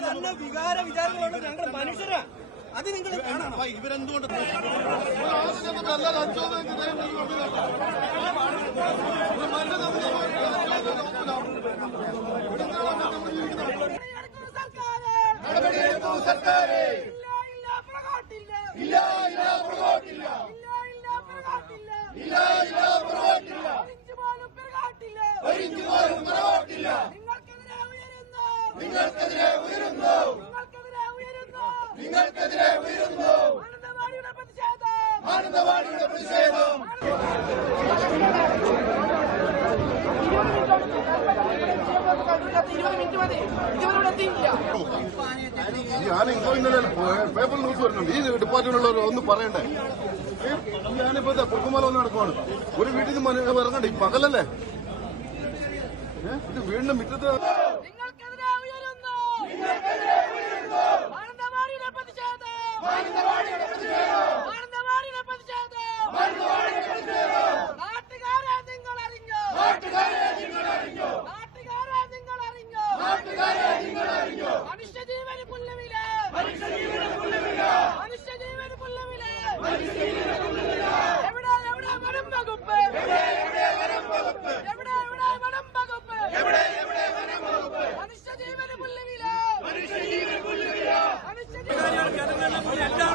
തന്നെ വികാര വിചാരങ്ങളുണ്ട് ഞങ്ങൾ മനുഷ്യരാ അത് നിങ്ങൾ കാണണം ഇവരെന്തുകൊണ്ട് നടപടിയെടുക്കുന്ന സർക്കാര് ഇല്ല ഇല്ല പ്രകാട്ടില്ല ഇല്ല ഇല്ല പ്രകാട്ടില്ല ഒരിഞ്ച് പോലും പ്രകാട്ടില്ല ഒരിഞ്ച് പോലും പ്രകാട്ടില്ല നിങ്ങൾക്കെതിരെ ഉയരുന്നു നിങ്ങൾക്കെതിരെ ഉയരുന്നു. നിങ്ങൾക്കെതിരെ ഉയരുന്നു. നിങ്ങൾക്കെതിരെ ഉയരുന്നു. മാനന്തവാടിയുടെ പ്രതിഷേധം. ഞാനിപ്പോ ഇന്നലെ പേപ്പർ ന്യൂസ് വരുന്നുണ്ട്. ഈ ഡിപ്പാർട്ട്മെന്റിലുള്ളവർ ഒന്ന് പറയണ്ടേ? ഞാനിപ്പോ പൊക്കുമല ഒന്ന് നടക്കുവാണ്. ഒരു വീട്ടിൽ നിന്ന് ഇറങ്ങണ്ടേ. ഈ പകലല്ലേ? ഇത് വീണ്ടും മുറ്റത്ത് നിങ്ങൾക്കെതിരെ ഉയരുന്നു മാനന്തവാടിയുടെ പ്രതിഷേധം മാനന്തവാടിയുടെ പ്രതിഷേധം നാട്ടുകാരെ നിങ്ങൾ അറിഞ്ഞോ നാട്ടുകാരെ നിങ്ങൾ അറിഞ്ഞോ മനുഷ്യജീവന് പുല്ലുവില മനുഷ്യജീവന് പുല്ലുവില. മനുഷ്യജീവന് പുല്ലുവില. ಅಲ್ಲ ಅಲ್ಲ